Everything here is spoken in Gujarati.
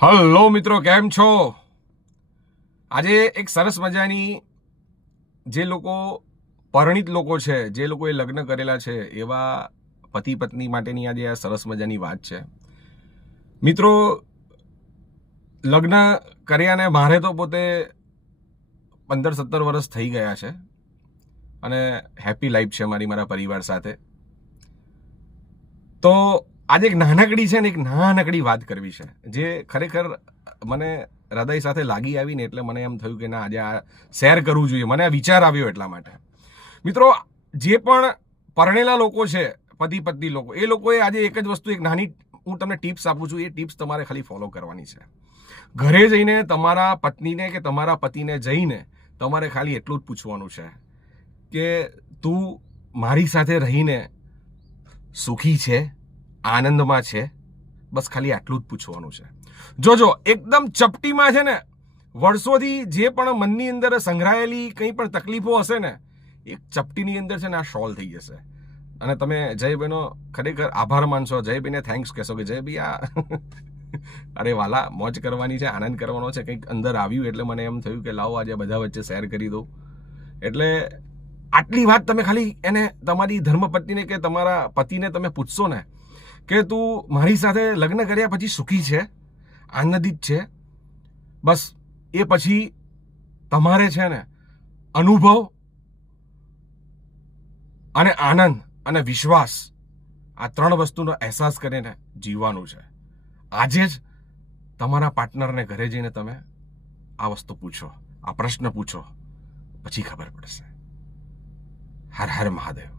હલો મિત્રો, કેમ છો? આજે એક સરસ મજાની જે લોકો પરિણીત લોકો છે, જે લોકોએ લગ્ન કરેલા છે, એવા પતિ પત્ની માટેની આજે આ સરસ મજાની વાત છે. મિત્રો, લગ્ન કર્યાને મારે તો પોતે 15-17 વર્ષ થઈ ગયા છે અને હેપી લાઈફ છે મારા પરિવાર સાથે. તો આજે એક નાનકડી વાત કરવી છે, જે ખરેખર મને હૃદય સાથે લાગી આવીને એટલે મને એમ થયું કે ના, આજે આ શેર કરવું જોઈએ. મને આ વિચાર આવ્યો એટલા માટે. મિત્રો, જે પણ પરણેલા લોકો છે, પતિ પત્ની લોકો, એ લોકોએ આજે એક જ વસ્તુ, એક નાની હું તમને ટિપ્સ આપું છું. એ ટિપ્સ તમારે ખાલી ફોલો કરવાની છે. ઘરે જઈને તમારા પત્નીને કે તમારા પતિને જઈને તમારે ખાલી એટલું જ પૂછવાનું છે કે તું મારી સાથે રહીને સુખી છે, આનંદમાં છે? બસ ખાલી આટલું જ પૂછવાનું છે. જોજો, એકદમ ચપટીમાં છે ને, વર્ષોથી જે પણ મનની અંદર સંગ્રહાયેલી કંઈ પણ તકલીફો હશે ને, એક ચપટીની અંદર છે ને આ સોલ્વ થઈ જશે. અને તમે જયભાઈનો ખરેખર આભાર માનશો, જયભાઈને થેન્ક્સ કહેશો કે જયભાઈ, આ અરે વાલા, મોજ કરવાની છે, આનંદ કરવાનો છે. કંઈક અંદર આવ્યું એટલે મને એમ થયું કે લાવો આજે બધા વચ્ચે શેર કરી દઉં. એટલે આટલી વાત તમે ખાલી એને, તમારી ધર્મપત્નીને કે તમારા પતિને તમે પૂછશો ને કે તું મારી સાથે લગ્ન કર્યા પછી સુખી છે, આનંદિત છે, બસ એ પછી તમારે છે ને અનુભવ અને આનંદ અને વિશ્વાસ, આ 3 વસ્તુનો અહેસાસ કરીને જીવવાનું છે. આજે જ તમારા પાર્ટનરને ઘરે જઈને તમે આ વસ્તુ પૂછો, આ પ્રશ્ન પૂછો, પછી ખબર પડશે. હર હર મહાદેવ.